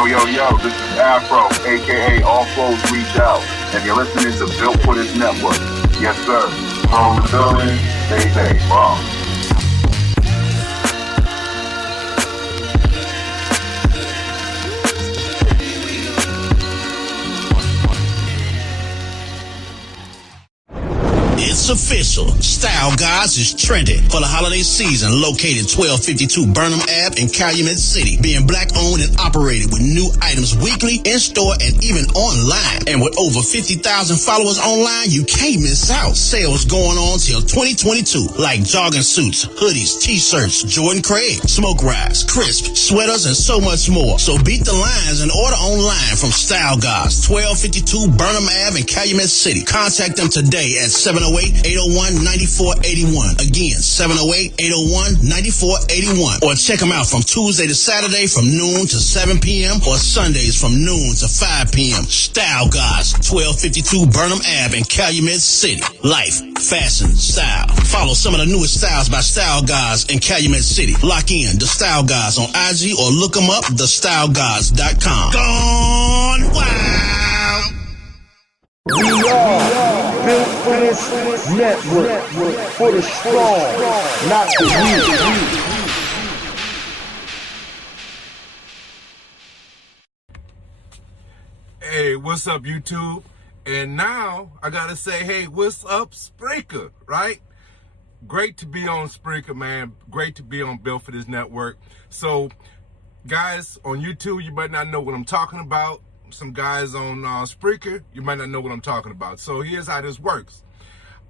Yo, this is Afro, a.k.a. All Flows Reach Out, and you're listening to Built for This Network. Yes, sir. From the building, stay bomb. It's official. Style Guys is trending for the holiday season. Located 1252 Burnham Ave in Calumet City. Being black owned and operated with new items weekly, in store, and even online. And with over 50,000 followers online, you can't miss out. Sales going on till 2022. Like jogging suits, hoodies, t-shirts, Jordan Craig, smoke wraps, crisp, sweaters, and so much more. So beat the lines and order online from Style Guys, 1252 Burnham Ave in Calumet City. Contact them today at 708-801-9481. Again, 708-801-9481. Or check them out from Tuesday to Saturday from noon to 7 p.m. or Sundays from noon to 5 p.m. Style Guys, 1252 Burnham Ave in Calumet City. Life, fashion, style. Follow some of the newest styles by Style Guys in Calumet City. Lock in The Style Guys on IG or look them up, thestyleguys.com. Gone wild! We are built for this network, for the strong, not the weak. Hey, what's up, YouTube? And now I gotta say, hey, what's up, Spreaker, right? Great to be on Spreaker, man. Great to be on Built for This Network. So, guys, on YouTube, you might not know what I'm talking about. Some guys on Spreaker, you might not know what I'm talking about. So here's how this works.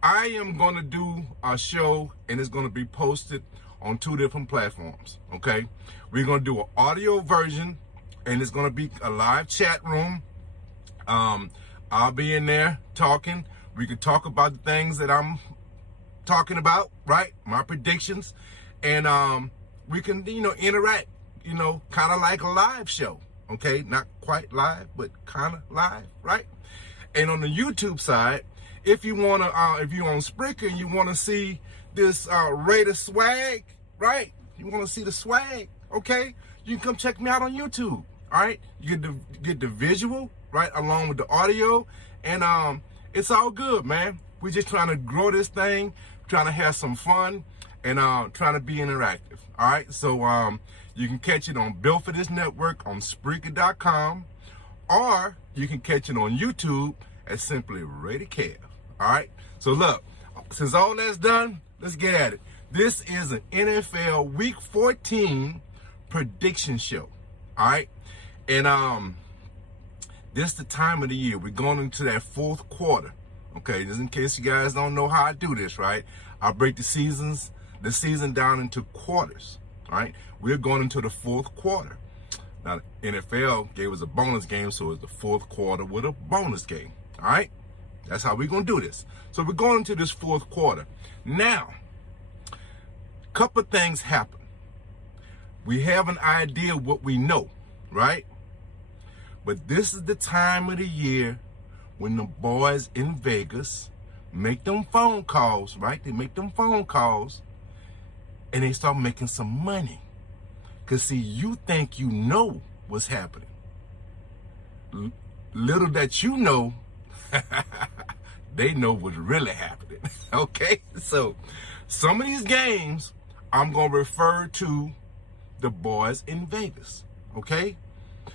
I am going to do a show, and it's going to be posted on 2 different platforms, okay? We're going to do an audio version, and it's going to be a live chat room. I'll be in there talking. We can talk about the things that I'm talking about, right? My predictions. And we can, interact, kind of like a live show. Okay, not quite live, but kind of live, right? And on the YouTube side, if you wanna, if you're on Spreaker and you wanna see this Raider swag, right? You wanna see the swag, okay? You can come check me out on YouTube, all right? You get the visual, right, along with the audio, and it's all good, man. We're just trying to grow this thing, trying to have some fun, and trying to be interactive, all right? So you can catch it on Built for This Network on Spreaker.com, or you can catch it on YouTube at simply RaiderKev. All right. So look, since all that's done, let's get at it. This is an NFL Week 14 prediction show. All right, and this is the time of the year. We're going into that 4th quarter. Okay, just in case you guys don't know how I do this, right? I break the season down into quarters. All right, we're going into the 4th quarter. Now, the NFL gave us a bonus game, so it's the 4th quarter with a bonus game. All right, that's how we're going to do this. So we're going into this 4th quarter. Now, a couple of things happen. We have an idea of what we know, right? But this is the time of the year when the boys in Vegas make them phone calls, right? They make them phone calls. And they start making some money. Because, see, you think you know what's happening. Little that you know, they know what's really happening. Okay? So, some of these games, I'm going to refer to the boys in Vegas. Okay?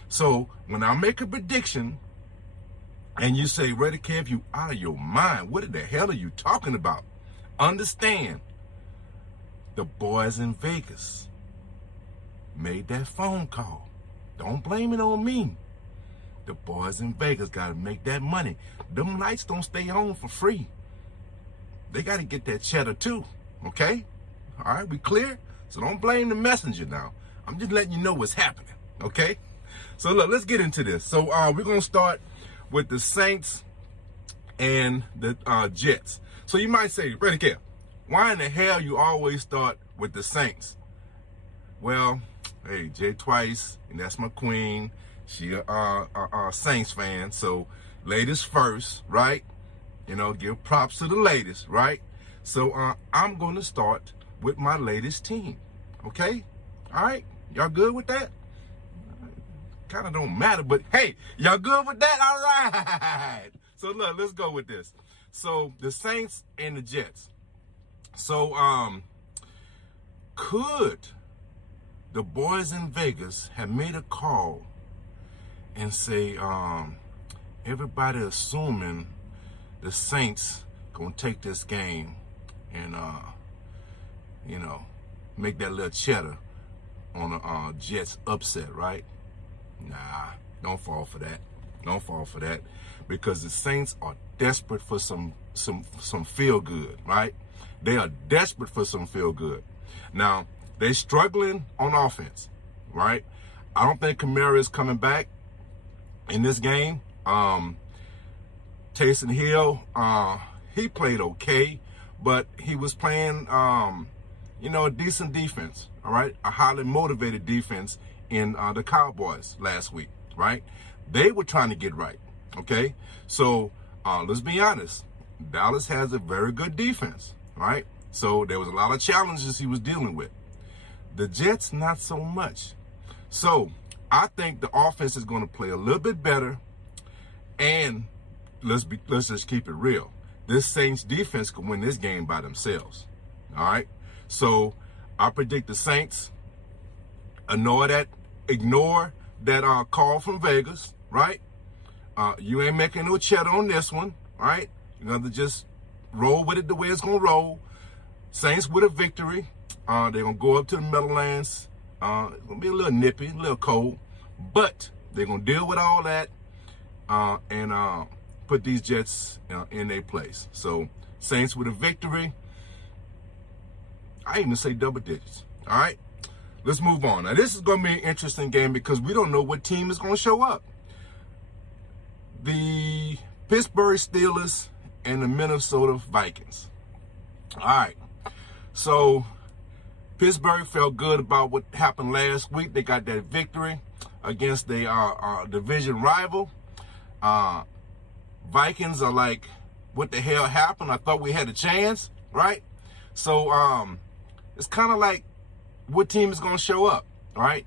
So, when I make a prediction, and you say, RaiderKev, you out of your mind. What the hell are you talking about? Understand. The boys in Vegas made that phone call. Don't blame it on me. The boys in Vegas got to make that money. Them lights don't stay on for free. They got to get that cheddar too, okay? All right, we clear? So don't blame the messenger now. I'm just letting you know what's happening, okay? So look, let's get into this. So we're going to start with the Saints and the Jets. So you might say, RaiderKev, why in the hell you always start with the Saints? Well, hey, Jay Twice, and that's my queen. She a Saints fan, so ladies first, right? Give props to the ladies, right? So I'm going to start with my latest team, okay? All right, y'all good with that? kind of don't matter. But hey, y'all good with that? All right. So look, let's go with this. So the Saints and the Jets. So could the boys in Vegas have made a call and say, everybody assuming the Saints gonna take this game and you know, make that little cheddar on the Jets upset, right? Nah, don't fall for that. Don't fall for that, because the Saints are desperate for some feel good, right? They are desperate for some feel good. Now, they're struggling on offense, right? I don't think Kamara is coming back in this game. Taysom Hill, he played okay, but he was playing, you know, a decent defense, all right? A highly motivated defense in the Cowboys last week, right? They were trying to get right, okay? So let's be honest. Dallas has a very good defense, right? So there was a lot of challenges he was dealing with. The Jets, not so much. So I think the offense is going to play a little bit better, and let's just keep it real. This Saints defense can win this game by themselves, all right? So I predict the Saints ignore that call from Vegas, right? You ain't making no cheddar on this one, all right? You're going to just roll with it the way it's going to roll. Saints with a victory. They're going to go up to the Meadowlands. It's going to be a little nippy, a little cold, but they're going to deal with all that and put these Jets in their place. So Saints with a victory. I even say double digits, all right? Let's move on. Now, this is going to be an interesting game because we don't know what team is going to show up. The Pittsburgh Steelers and the Minnesota Vikings. All right. So Pittsburgh felt good about what happened last week. They got that victory against the division rival. Vikings are like, what the hell happened? I thought we had a chance, right? So it's kind of like, what team is going to show up, all right?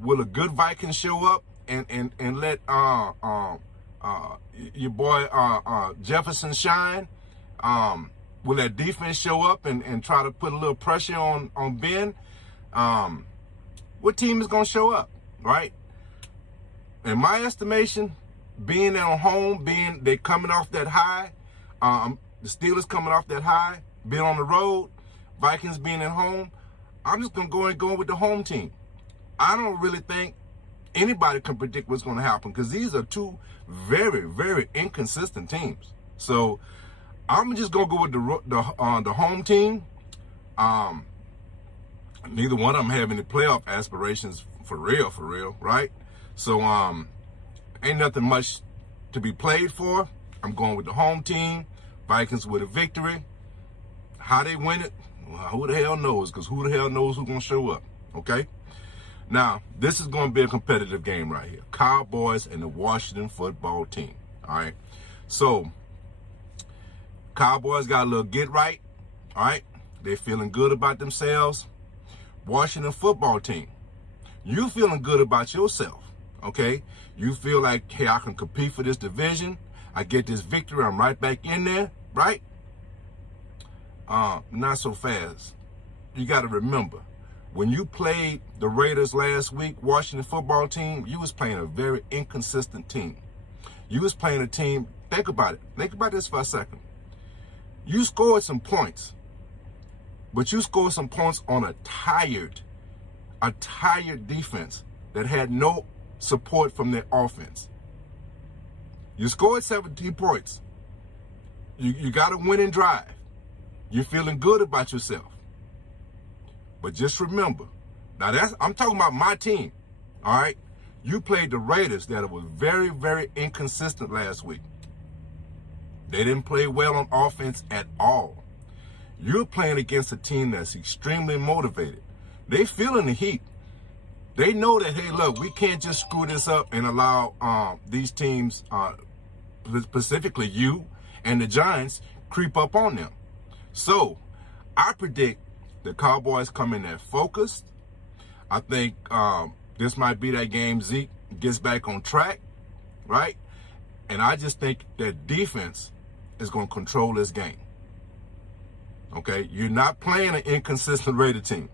Will a good Vikings show up and let your boy Jefferson shine? Will that defense show up and try to put a little pressure on Ben? What team is going to show up, right? In my estimation, being at home, they coming off that high, the Steelers coming off that high, being on the road, Vikings being at home, I'm just going to go with the home team. I don't really think anybody can predict what's going to happen because these are two very, very inconsistent teams. So I'm just going to go with the home team. Neither one of them have any playoff aspirations for real, right? So ain't nothing much to be played for. I'm going with the home team. Vikings with a victory. How they win it, well, who the hell knows? Because who the hell knows who's going to show up, okay? Now, this is going to be a competitive game right here. Cowboys and the Washington football team, all right? So, Cowboys got a little get right, all right? They're feeling good about themselves. Washington football team, you feeling good about yourself, okay? You feel like, hey, I can compete for this division. I get this victory. I'm right back in there, right? Not so fast. You got to remember, when you played the Raiders last week, Washington football team, you was playing a very inconsistent team. You was playing a team, think about it. Think about this for a second. You scored some points, but you scored some points on a tired defense that had no support from their offense. You scored 17 points. You got a winning drive. You're feeling good about yourself. But just remember, now I'm talking about my team, all right? You played the Raiders that was very, very inconsistent last week. They didn't play well on offense at all. You're playing against a team that's extremely motivated. They feeling the heat. They know that, hey, look, we can't just screw this up and allow these teams, specifically you and the Giants, creep up on them. So I predict the Cowboys come in there focused. I think this might be that game, Zeke, gets back on track, right? And I just think that defense is going to control this game. Okay, you're not playing an inconsistent Raider team.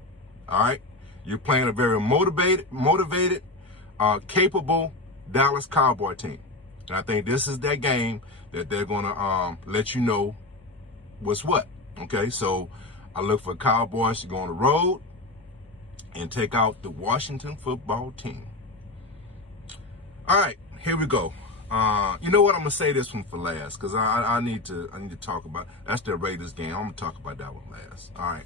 All right, you're playing a very motivated, capable Dallas Cowboy team. And I think this is that game that they're going to let you know what's what. Okay, so I look for Cowboys to go on the road and take out the Washington football team. All right, here we go. You know what? I'm gonna say this one for last because I need to talk about that's the Raiders game. I'm gonna talk about that one last. All right.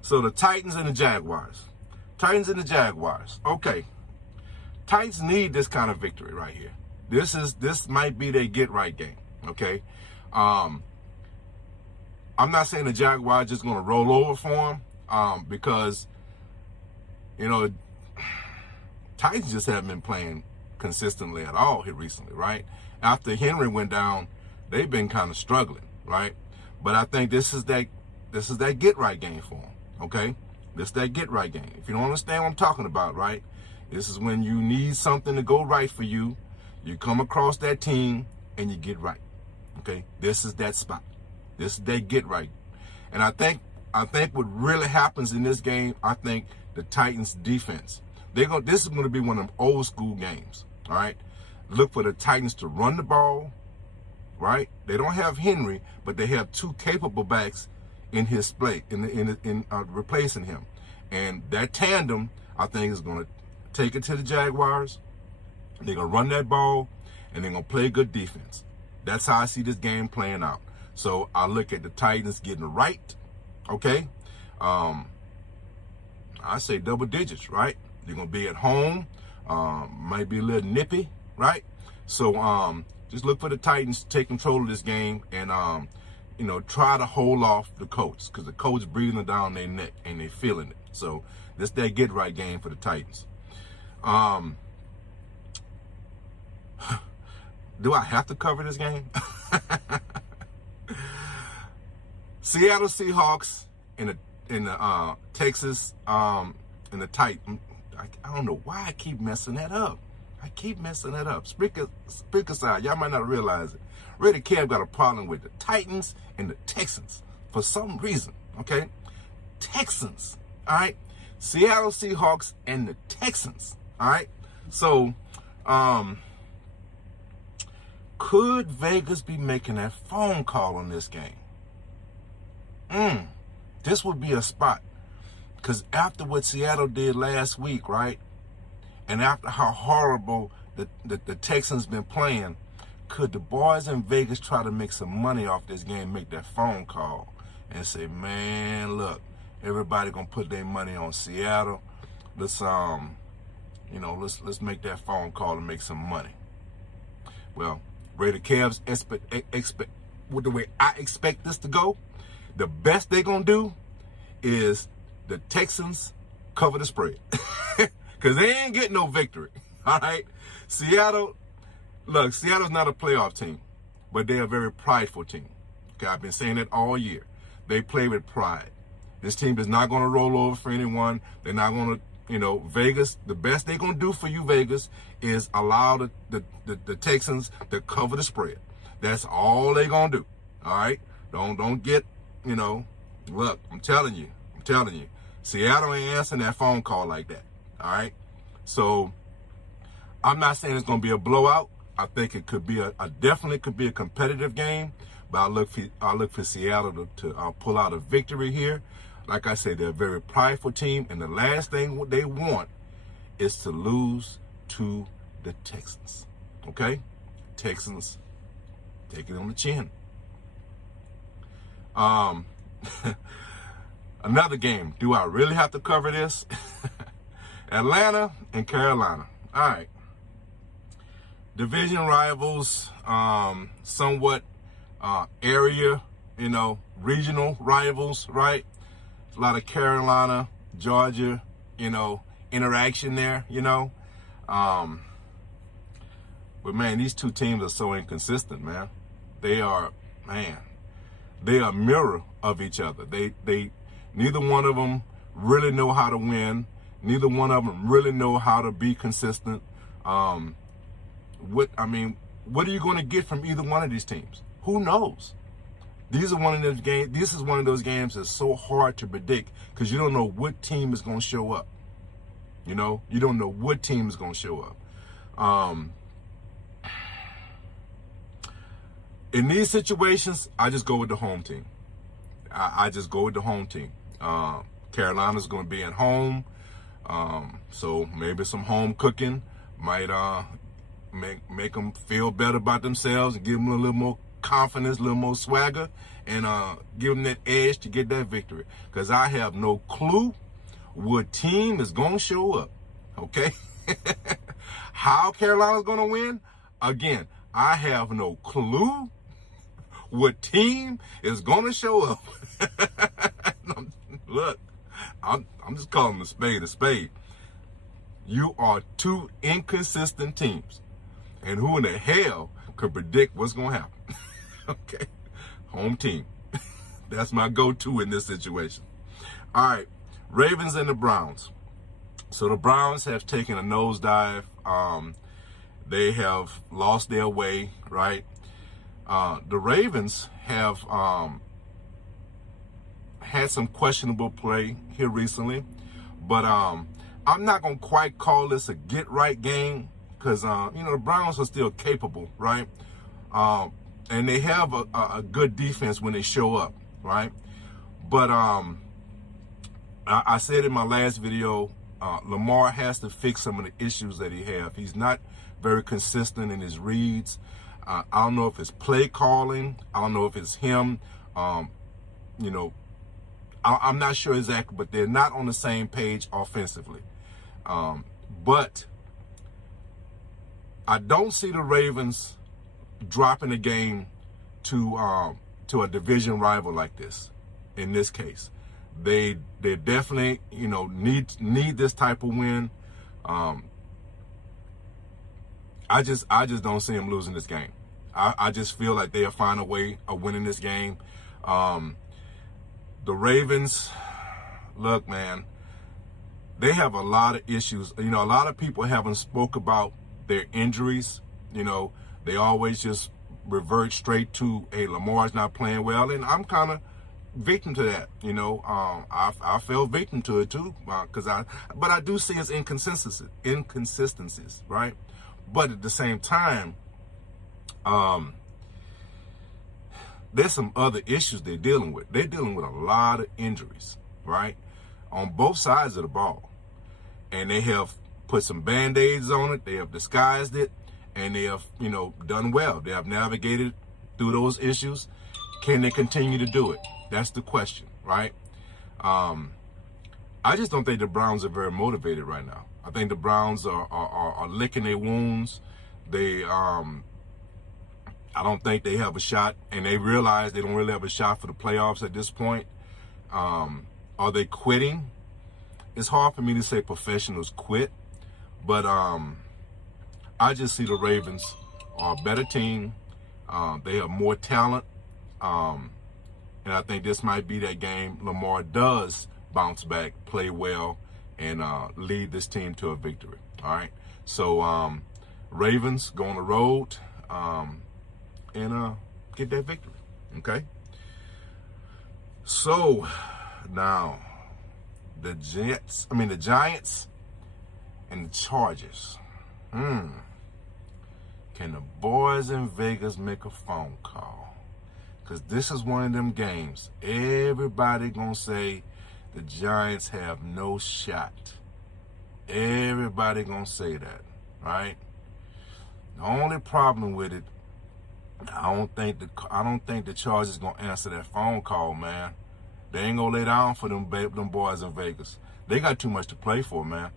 So the Titans and the Jaguars. Okay. Titans need this kind of victory right here. This might be their get right game. Okay. I'm not saying the Jaguars just gonna roll over for them because Titans just haven't been playing consistently at all here recently, right? After Henry went down, they've been kind of struggling, right? But I think this is that get right game for them, okay? This is that get right game. If you don't understand what I'm talking about, right? This is when you need something to go right for you. You come across that team and you get right, okay? This is that spot. This is that get right. And I think what really happens in this game, I think the Titans defense, this is going to be one of them old school games. All right, look for the Titans to run the ball, right? They don't have Henry, but they have two capable backs in his play, in replacing him, and that tandem I think is going to take it to the Jaguars. They're gonna run that ball, and they're gonna play good defense. That's how I see this game playing out. So I look at the Titans getting it right. Okay, I say double digits, right? They're gonna be at home. Might be a little nippy, right? So just look for the Titans to take control of this game and try to hold off the Colts, because the Colts breathing down their neck and they feeling it. So this that get right game for the Titans. Do I have to cover this game? Seattle Seahawks and the Texas and the Titans. I don't know why I keep messing that up. Speaker side, y'all might not realize it. RaiderKev got a problem with the Titans and the Texans for some reason, okay? Texans, all right? Seattle Seahawks and the Texans, all right? So, could Vegas be making that phone call on this game? This would be a spot. Because after what Seattle did last week, right, and after how horrible the Texans been playing, could the boys in Vegas try to make some money off this game, make that phone call, and say, man, look, everybody gonna put their money on Seattle. Let's let's make that phone call and make some money. Well, RaiderKev's with the way I expect this to go, the best they're gonna do is the Texans cover the spread, because they ain't getting no victory. All right, Seattle's not a playoff team, but they're a very prideful team. Okay, I've been saying that all year. They play with pride. This team is not going to roll over for anyone. They're not going to, Vegas. The best they're going to do for you, Vegas, is allow the Texans to cover the spread. That's all they're going to do. All right, don't get, look, I'm telling you. Seattle ain't answering that phone call like that. All right. So I'm not saying it's going to be a blowout. I think it could be definitely could be a competitive game, but I look for Seattle to pull out a victory here. Like I said, they're a very prideful team, and the last thing they want is to lose to the Texans. Okay, Texans, take it on the chin. Another game. Do I really have to cover this? Atlanta and Carolina. All right. Division rivals, somewhat area, regional rivals, right? A lot of Carolina, Georgia, interaction there, But man, these two teams are so inconsistent, man. They are a mirror of each other. They neither one of them really know how to win. Neither one of them really know how to be consistent. What are you going to get from either one of these teams? Who knows? These are one of those games. This is one of those games that's so hard to predict because you don't know what team is going to show up. You know, you don't know what team is going to show up. In these situations, I just go with the home team. I just go with the home team. Carolina's going to be at home, so maybe some home cooking might make them feel better about themselves and give them a little more confidence, a little more swagger, and give them that edge to get that victory. Because I have no clue what team is going to show up, okay? How Carolina's going to win? Again, I have no clue what team is going to show up. Look, I'm just calling a spade a spade. You are two inconsistent teams. And who in the hell could predict what's going to happen? Okay, home team. That's my go-to in this situation. All right, Ravens and the Browns. So the Browns have taken a nosedive. They have lost their way, right? The Ravens have had some questionable play here recently, but I'm not gonna quite call this a get-right game because the Browns are still capable, right? And they have a good defense when they show up, right? But I said in my last video, Lamar has to fix some of the issues that he has. He's not very consistent in his reads. I don't know if it's play calling. I don't know if it's him. I'm not sure exactly, but they're not on the same page offensively. But I don't see the Ravens dropping a game to a division rival like this. In this case, they definitely need this type of win. I just don't see them losing this game. I just feel like they'll find a way of winning this game. The Ravens, look, man, they have a lot of issues. A lot of people haven't spoke about their injuries. They always just revert straight to, hey, Lamar's not playing well, and I'm kind of victim to that. I fell victim to it too, but I do see its inconsistencies, right? But at the same time, there's some other issues they're dealing with. They're dealing with a lot of injuries, right? On both sides of the ball. And they have put some Band-Aids on it. They have disguised it. And they have, done well. They have navigated through those issues. Can they continue to do it? That's the question, right? I just don't think the Browns are very motivated right now. I think the Browns are licking their wounds. I don't think they have a shot, and they realize they don't really have a shot for the playoffs at this point. Are they quitting? It's hard for me to say professionals quit, but I just see the Ravens are a better team. They have more talent, and I think this might be that game Lamar does bounce back, play well, and lead this team to a victory. All right, so Ravens go on the road and get that victory. Okay. So now the Giants and the Chargers. Can the boys in Vegas make a phone call? Because this is one of them games. Everybody gonna say the Giants have no shot. Everybody gonna say that, right? The only problem with it, I don't think the Chargers gonna answer that phone call, man. They ain't gonna lay down for them boys in Vegas. They got too much to play for, man.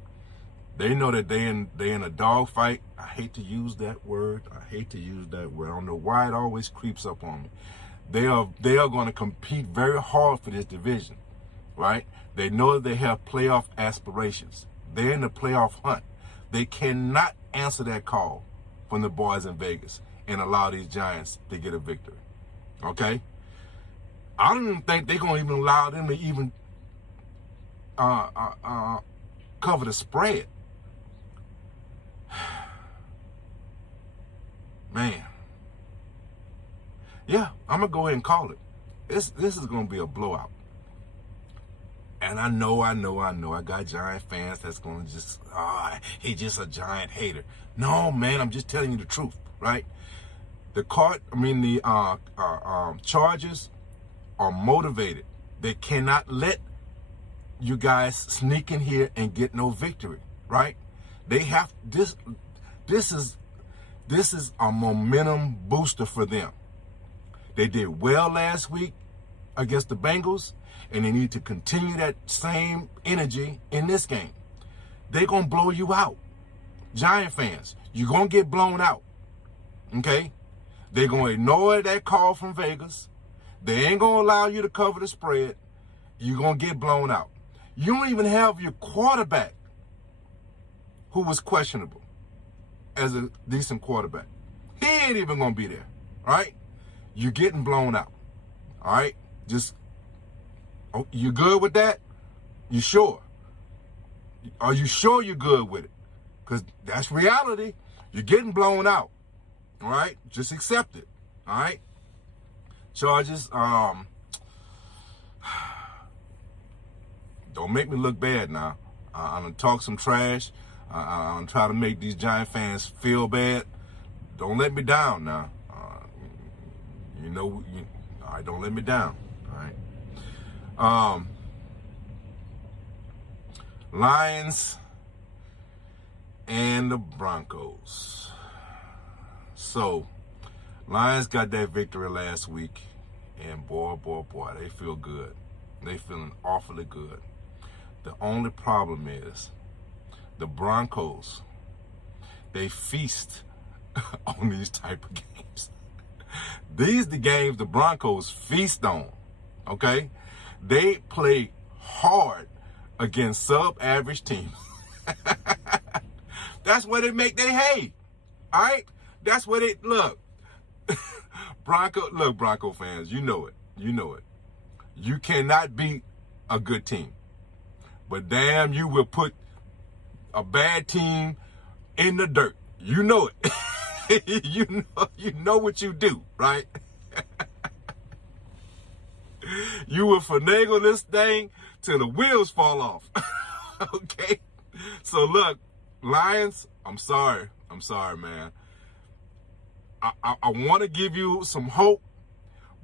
They know that they in a dog fight. I hate to use that word. I don't know why it always creeps up on me. They are going to compete very hard for this division, right? They know that they have playoff aspirations. They're in the playoff hunt. They cannot answer that call from the boys in Vegas and allow these Giants to get a victory. Okay? I don't even think they're going to even allow them to even cover the spread. Man. Yeah, I'm going to go ahead and call it. This is going to be a blowout. And I know. I got Giant fans that's going to just, he's just a Giant hater. No, man, I'm just telling you the truth, right? The Chargers are motivated. They cannot let you guys sneak in here and get no victory, right? They have this is a momentum booster for them. They did well last week against the Bengals, and they need to continue that same energy in this game. They're going to blow you out. Giant fans, you're going to get blown out. Okay? They're going to ignore that call from Vegas. They ain't going to allow you to cover the spread. You're going to get blown out. You don't even have your quarterback, who was questionable, as a decent quarterback. He ain't even going to be there. All right? You're getting blown out. All right? Just, you good with that? You sure? Are you sure you're good with it? Because that's reality. You're getting blown out. All right? Just accept it. All right? Charges, don't make me look bad now. I'm going to talk some trash. I'm going to try to make these Giant fans feel bad. Don't let me down now. All right, don't let me down. All right. Lions and the Broncos. So, Lions got that victory last week, and boy, they feel good. They feeling awfully good. The only problem is the Broncos, they feast on these type of games. These the games the Broncos feast on, okay? They play hard against sub-average teams. That's where they make their hay, all right? That's where they, look, Bronco fans, you know it. You cannot beat a good team. But damn, you will put a bad team in the dirt. You know it. you know what you do, right? You will finagle this thing till the wheels fall off. Okay? So look, Lions, I'm sorry, man. I want to give you some hope,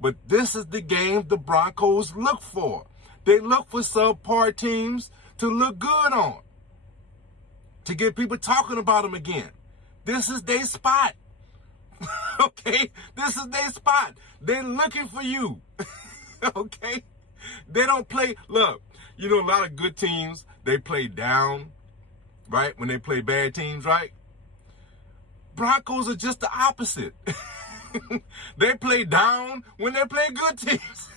but this is the game the Broncos look for. They look for subpar teams to look good on, to get people talking about them again. This is their spot. Okay? This is their spot. They're looking for you. Okay? They don't play, look, a lot of good teams, they play down, right? When they play bad teams, right? Broncos are just the opposite. They play down when they play good teams.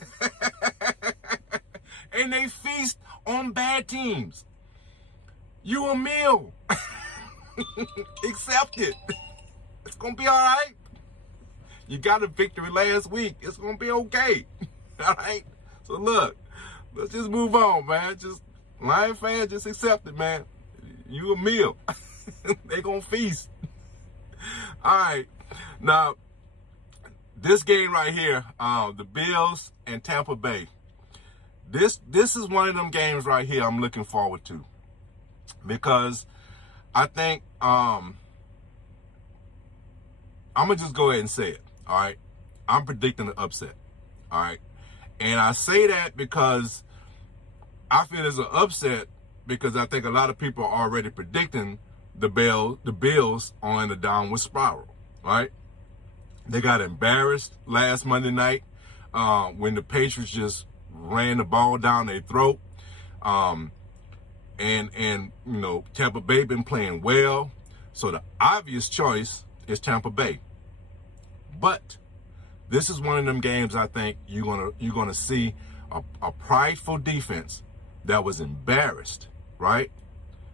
And they feast on bad teams. You a meal. Accept it. It's going to be all right. You got a victory last week. It's going to be okay. All right? So look, let's just move on, man. Just, Lion fans, just accept it, man. You a meal. They going to feast. All right. Now, this game right here, the Bills and Tampa Bay. This is one of them games right here I'm looking forward to, because I think I'm gonna just go ahead and say it. All right, I'm predicting an upset. All right, and I say that because I feel there's an upset because I think a lot of people are already predicting the Bills on the downward spiral. All right, they got embarrassed last Monday night when the Patriots just ran the ball down their throat. And Tampa Bay been playing well. So the obvious choice is Tampa Bay. But this is one of them games I think you're gonna see a prideful defense that was embarrassed, right?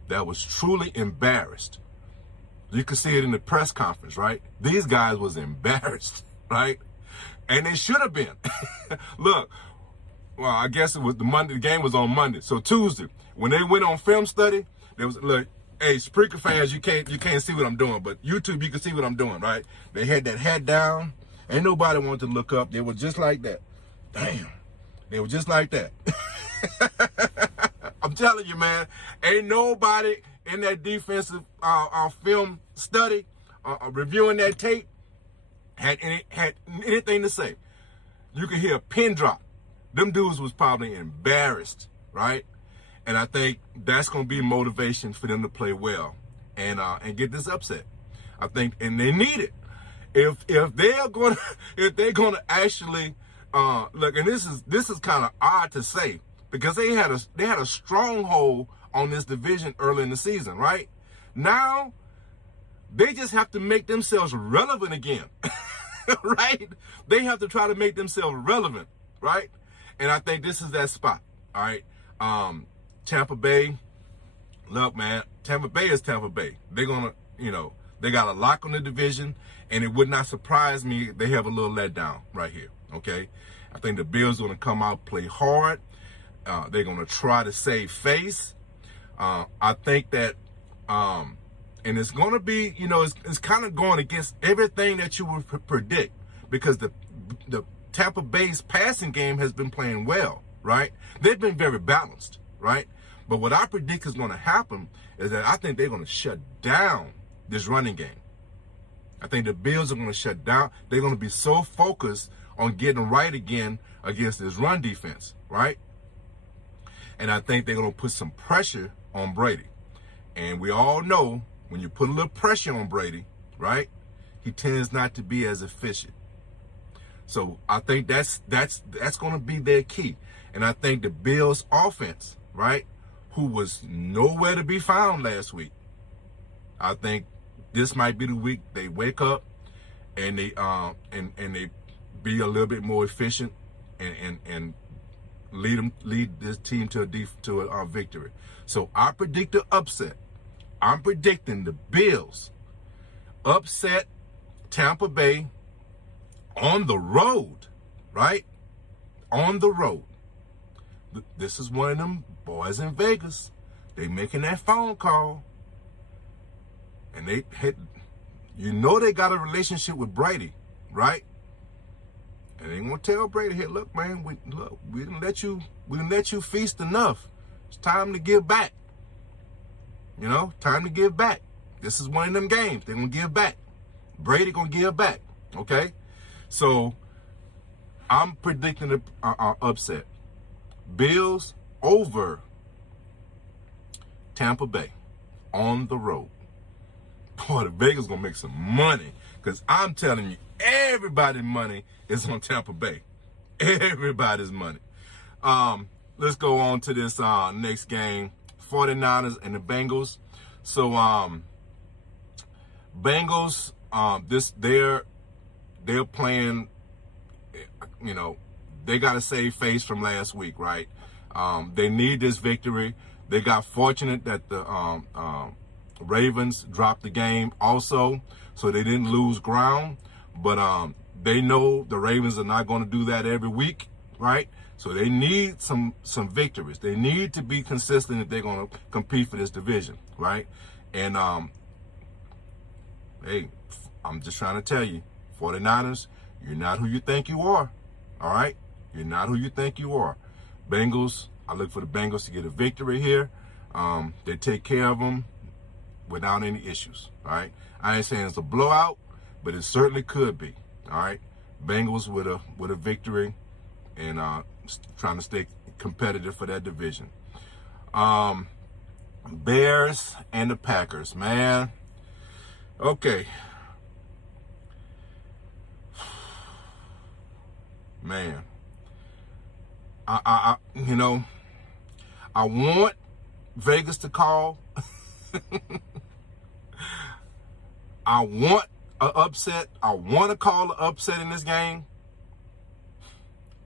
That was truly embarrassed. You could see it in the press conference, right? These guys was embarrassed, right? And they should have been. Look, well, I guess it was the game was on Monday. So Tuesday, when they went on film study, there was, look, Hey, Spreaker fans, you can't see what I'm doing, but YouTube, you can see what I'm doing, right? They had that hat down. Ain't nobody wanted to look up. They were just like that. Damn. They were just like that. I'm telling you, man, ain't nobody in that defensive film study, reviewing that tape, had anything to say. You could hear a pin drop. Them dudes was probably embarrassed, right? And I think that's going to be motivation for them to play well and get this upset. I think, and they need it. If they're going to actually look, and this is kind of odd to say because they had a stronghold on this division early in the season, right? Now they just have to make themselves relevant again, right? They have to try to make themselves relevant, right? And I think this is that spot, all right? Tampa Bay, look, man, Tampa Bay is Tampa Bay. They're going to, they got a lock on the division, and it would not surprise me if they have a little letdown right here, okay? I think the Bills are going to come out, play hard. They're going to try to save face. I think that, and it's going to be, it's kind of going against everything that you would predict because the Tampa Bay's passing game has been playing well, right? They've been very balanced, right? But what I predict is going to happen is that I think they're going to shut down this running game. I think the Bills are going to shut down. They're going to be so focused on getting right again against this run defense, right? And I think they're going to put some pressure on Brady. And we all know when you put a little pressure on Brady, right, he tends not to be as efficient. So I think that's going to be their key. And I think the Bills offense, right, who was nowhere to be found last week, I think this might be the week they wake up and they they be a little bit more efficient and lead this team to a victory. So I predict an upset. I'm predicting the Bills upset Tampa Bay on the road, right? On the road. This is one of them boys in Vegas. They making that phone call. And they got a relationship with Brady, right? And they gonna tell Brady, hey, look, man, we didn't let you feast enough. It's time to give back. Time to give back. This is one of them games. They're gonna give back. Brady gonna give back. Okay? So I'm predicting an upset. Bills over Tampa Bay on the road. Boy, the Vegas gonna make some money because I'm telling you, everybody's money is on Tampa Bay. Everybody's money. Let's go on to this next game, 49ers and the Bengals. So Bengals, they're playing. They got to save face from last week, right? They need this victory. They got fortunate that the Ravens dropped the game also, so they didn't lose ground. But they know the Ravens are not going to do that every week, right? So they need some victories. They need to be consistent if they're going to compete for this division, right? And hey, I'm just trying to tell you, 49ers, you're not who you think you are, all right? You're not who you think you are. Bengals, I look for the Bengals to get a victory here. They take care of them without any issues, all right? I ain't saying it's a blowout, but it certainly could be, all right? Bengals with a victory and trying to stay competitive for that division. Bears and the Packers, man. Okay. Man. I want Vegas to call. I want an upset. I want to call an upset in this game.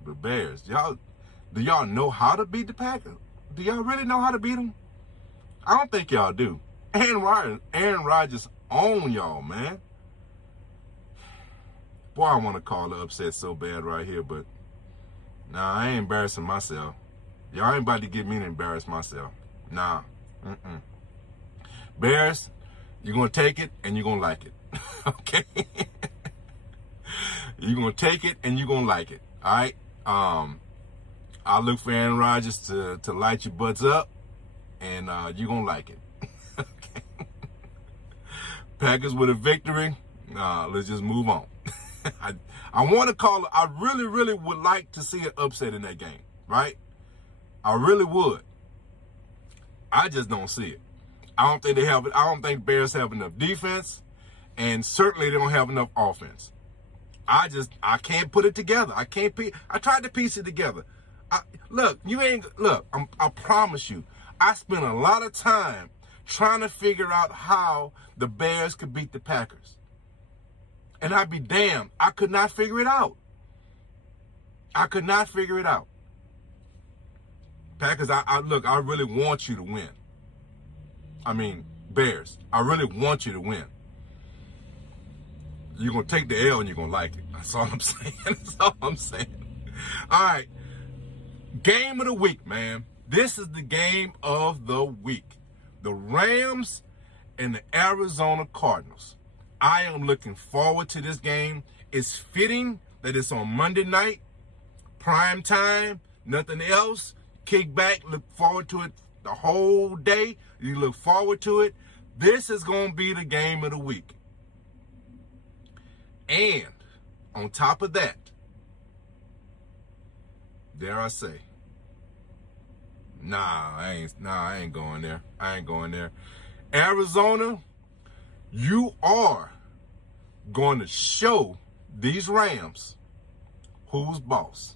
But Bears, do y'all know how to beat the Packers? Do y'all really know how to beat them? I don't think y'all do. Aaron Rodgers own y'all, man. Boy, I want to call the upset so bad right here, but nah, I ain't embarrassing myself. Y'all ain't about to get me to embarrass myself. Nah. Bears, you're going to take it and you're going to like it. Okay? You're going to take it and you're going to like it. All right? I look for Aaron Rodgers to light your butts up, and you're going to like it. Okay? Packers with a victory. Let's just move on. I want to call it. I really, really would like to see an upset in that game, right? I really would. I just don't see it. I don't think Bears have enough defense, and certainly they don't have enough offense. I can't put it together. I tried to piece it together. I promise you, I spent a lot of time trying to figure out how the Bears could beat the Packers. And I'd be damned, I could not figure it out. Packers, I really want you to win. I mean, Bears, I really want you to win. You're going to take the L and you're going to like it. That's all I'm saying. All right. Game of the week, man. This is the game of the week. The Rams and the Arizona Cardinals. I am looking forward to this game. It's fitting that it's on Monday night, prime time, nothing else. Kick back, look forward to it the whole day. You look forward to it. This is going to be the game of the week. And on top of that, dare I say, I ain't going there. Arizona, you are going to show these Rams who's boss.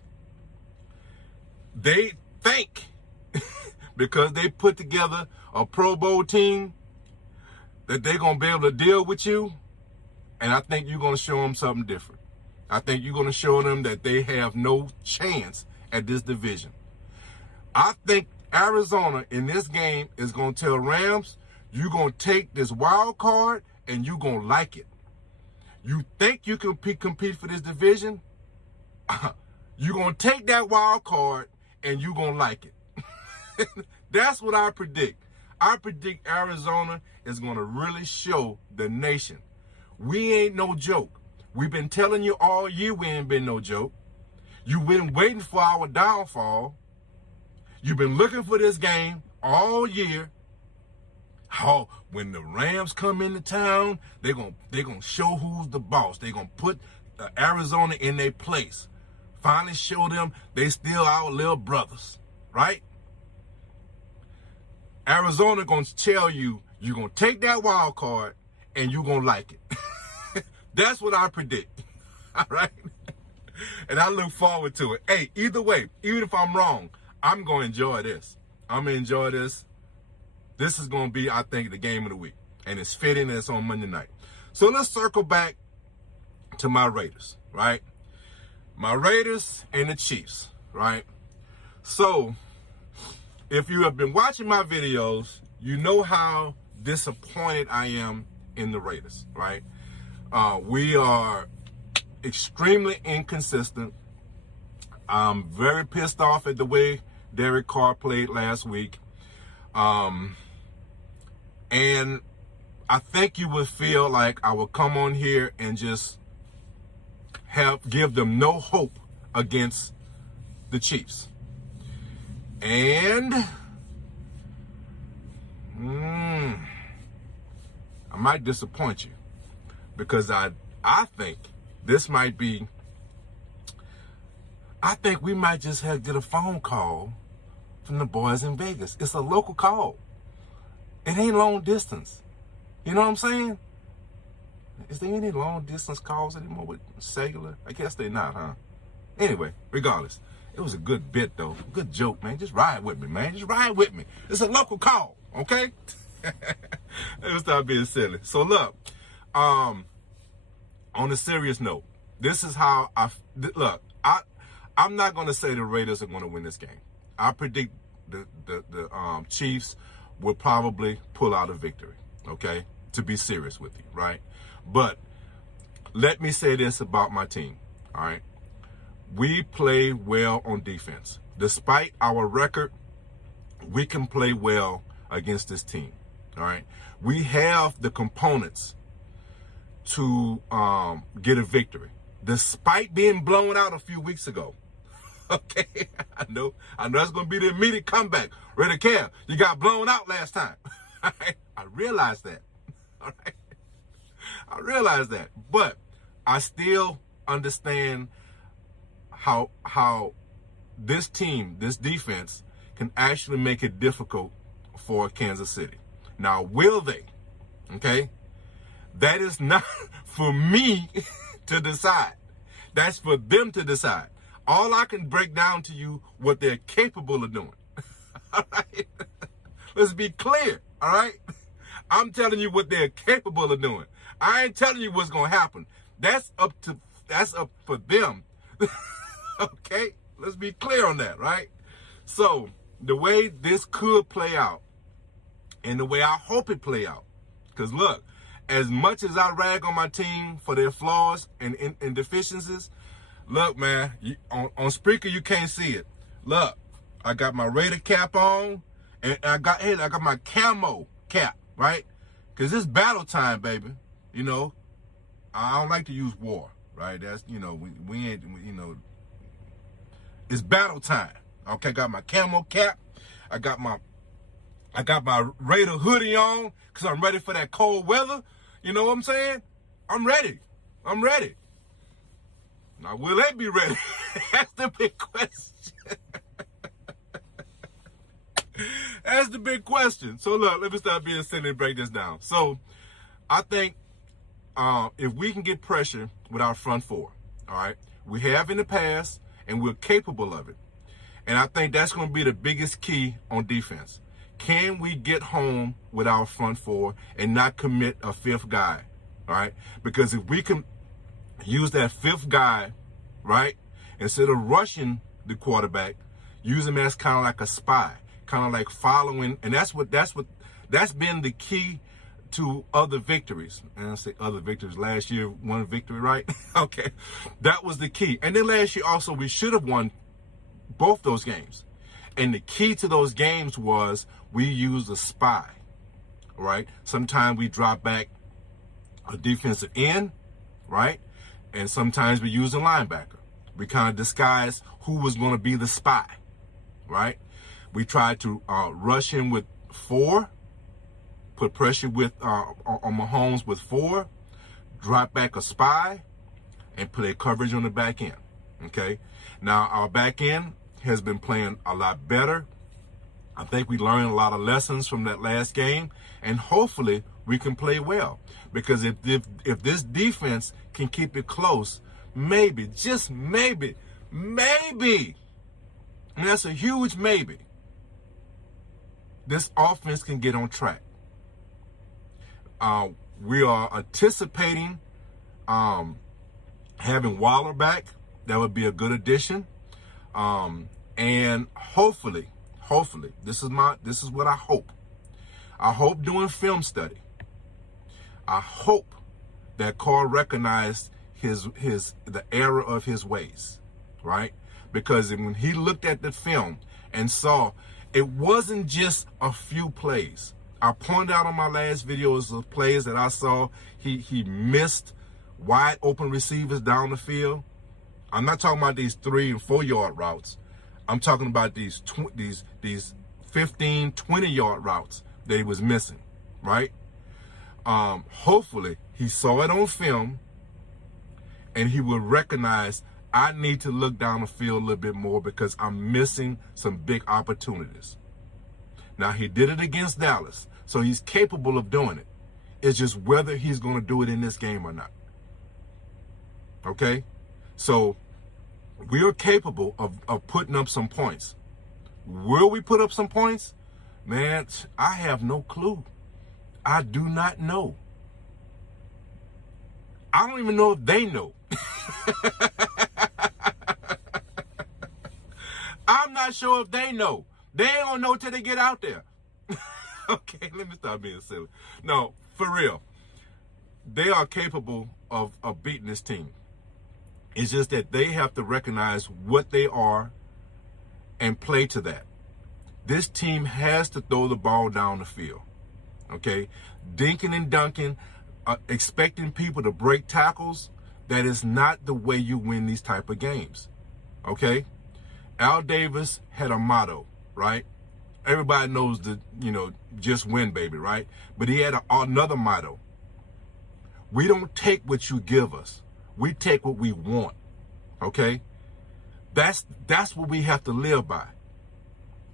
They think because they put together a Pro Bowl team that they're going to be able to deal with you. And I think you're going to show them something different. I think you're going to show them that they have no chance at this division. I think Arizona in this game is going to tell Rams, you're going to take this wild card and you're going to like it. You think you can compete for this division? You're going to take that wild card and you're going to like it. That's what I predict. I predict Arizona is going to really show the nation. We ain't no joke. We've been telling you all year we ain't been no joke. You've been waiting for our downfall. You've been looking for this game all year. Oh, when the Rams come into town, they're gonna show who's the boss. They're going to put Arizona in their place. Finally show them they still our little brothers, right? Arizona going to tell you, you're going to take that wild card and you're going to like it. That's what I predict. All right? And I look forward to it. Hey, either way, even if I'm wrong, I'm going to enjoy this. I'm going to enjoy this. This is going to be, I think, the game of the week. And it's fitting that it's on Monday night. So let's circle back to my Raiders, right? My Raiders and the Chiefs, right? So if you have been watching my videos, you know how disappointed I am in the Raiders, right? We are extremely inconsistent. I'm very pissed off at the way Derek Carr played last week. And I think you would feel like I would come on here and just give them no hope against the Chiefs. And I might disappoint you because I think this might be, I think we might just get a phone call from the boys in Vegas. It's a local call. It ain't long distance. You know what I'm saying? Is there any long distance calls anymore with cellular? I guess they're not, huh? Anyway, regardless, it was a good bit though. Good joke, man. Just ride with me, man. Just ride with me. It's a local call, okay? Let's stop being silly. So look, on a serious note, this is how I'm not going to say the Raiders are going to win this game. I predict the Chiefs will probably pull out a victory, okay? To be serious with you, right? But let me say this about my team, all right? We play well on defense. Despite our record, we can play well against this team, All right. We have the components to get a victory, despite being blown out a few weeks ago. Okay, I know it's going to be the immediate comeback. RaiderKev, you got blown out last time. All right? I realize that. All right, I realize that, but I still understand how this team, this defense, can actually make it difficult for Kansas City. Now, will they? Okay, that is not for me to decide. That's for them to decide. All I can break down to you what they're capable of doing. All right? Let's be clear. All right? I'm telling you what they're capable of doing. I ain't telling you what's going to happen. That's up for them. Okay? Let's be clear on that, right? So, the way this could play out, and the way I hope it play out, because look, as much as I rag on my team for their flaws and deficiencies, look, man, on Spreaker, you can't see it. Look, I got my Raider cap on, and I got my camo cap, right? Because it's battle time, baby. You know, I don't like to use war, right? That's, you know, we ain't, you know, it's battle time. Okay, got my camo cap. I got my Raider hoodie on because I'm ready for that cold weather. You know what I'm saying? I'm ready. Now, will they be ready? That's the big question. That's the big question. So, look, let me stop being silly and break this down. So, I think if we can get pressure with our front four, all right, we have in the past, and we're capable of it. And I think that's going to be the biggest key on defense. Can we get home with our front four and not commit a fifth guy, all right? Because if we can use that fifth guy, right, instead of rushing the quarterback, use him as kind of like a spy, kind of like following, and that's been the key to other victories. And I say other victories. Last year, one victory, right? Okay, that was the key. And then last year also, we should have won both those games. And the key to those games was we used a spy, right? Sometimes we drop back a defensive end, right? And sometimes we use a linebacker. We kind of disguise who was going to be the spy, right? We tried to rush him with 4, put pressure with on Mahomes with 4, drop back a spy, and play coverage on the back end, okay? Now, our back end has been playing a lot better. I think we learned a lot of lessons from that last game, and hopefully we can play well. Because if this defense can keep it close, maybe, just maybe, and that's a huge maybe, this offense can get on track. We are anticipating having Waller back. That would be a good addition. And hopefully, this is what I hope. I hope doing film study, I hope that Carl recognized the error of his ways, right? Because when he looked at the film and saw it wasn't just a few plays. I pointed out on my last videos of plays that I saw he missed wide open receivers down the field. I'm not talking about these 3 and 4 yard routes. I'm talking about these 15, 20 yard routes that he was missing, right? Hopefully he saw it on film and he will recognize I need to look down the field a little bit more because I'm missing some big opportunities. Now, he did it against Dallas, so he's capable of doing it. It's just whether he's going to do it in this game or not. Okay? So we are capable of putting up some points. Will we put up some points? Man, I have no clue. I do not know. I don't even know if they know. I'm not sure if they know. They don't know till they get out there. Okay, let me stop being silly. No, for real. They are capable of beating this team. It's just that they have to recognize what they are and play to that. This team has to throw the ball down the field. okay? Dinking and dunking, expecting people to break tackles, that is not the way you win these type of games, okay? Al Davis had a motto, right? Everybody knows the, just win, baby, right? But he had another motto. We don't take what you give us. We take what we want, okay? That's what we have to live by.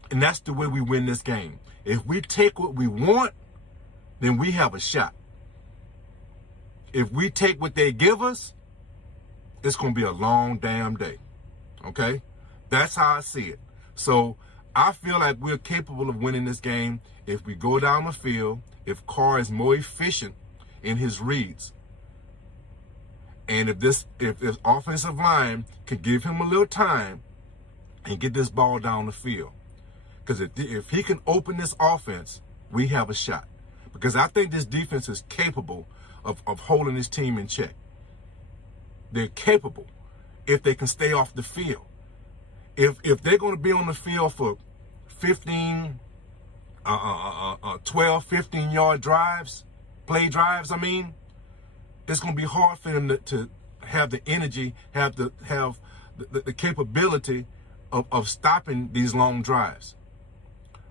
And that's the way we win this game. If we take what we want, then we have a shot. If we take what they give us, it's going to be a long damn day, okay? That's how I see it. So I feel like we're capable of winning this game if we go down the field, if Carr is more efficient in his reads. And if this offensive line could give him a little time and get this ball down the field. Because if he can open this offense, we have a shot. Because I think this defense is capable of holding this team in check. They're capable if they can stay off the field. If they're going to be on the field for 12, 15-yard drives, play drives, it's going to be hard for them to have the energy, have the capability of stopping these long drives.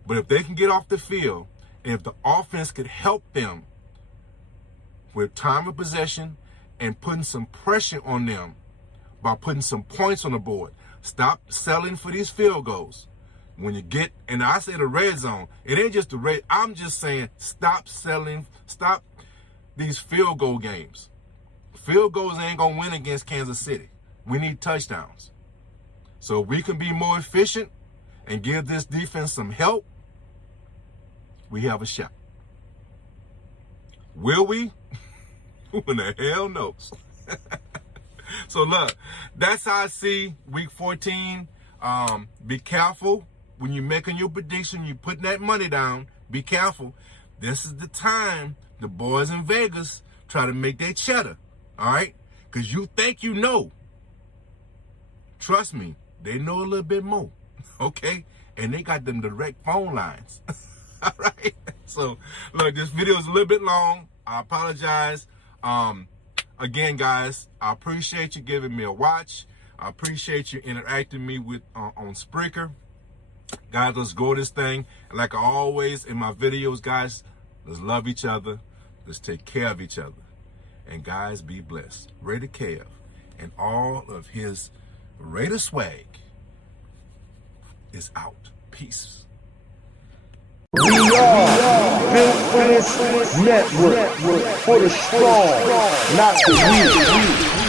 But if they can get off the field, and if the offense could help them with time of possession and putting some pressure on them by putting some points on the board, stop selling for these field goals. When you get, and I say the red zone, it ain't just the red. I'm just saying stop selling, stop these field goal games. Field goals ain't going to win against Kansas City. We need touchdowns. So we can be more efficient and give this defense some help. We have a shot. Will we? Who in the hell knows? So look, that's how I see week 14. Be careful when you're making your prediction, you're putting that money down. Be careful. This is the time the boys in Vegas try to make their cheddar. All right? Because you think you know. Trust me, they know a little bit more. Okay? And they got them direct phone lines. All right? So, look, this video is a little bit long. I apologize. Again, guys, I appreciate you giving me a watch. I appreciate you interacting me with on Spreaker. Guys, let's go this thing. And like I always in my videos, guys, let's love each other. Let's take care of each other. And guys, be blessed. RaiderKev and all of his Raider swag is out. Peace. We are built for this network, for the strong, not the weak.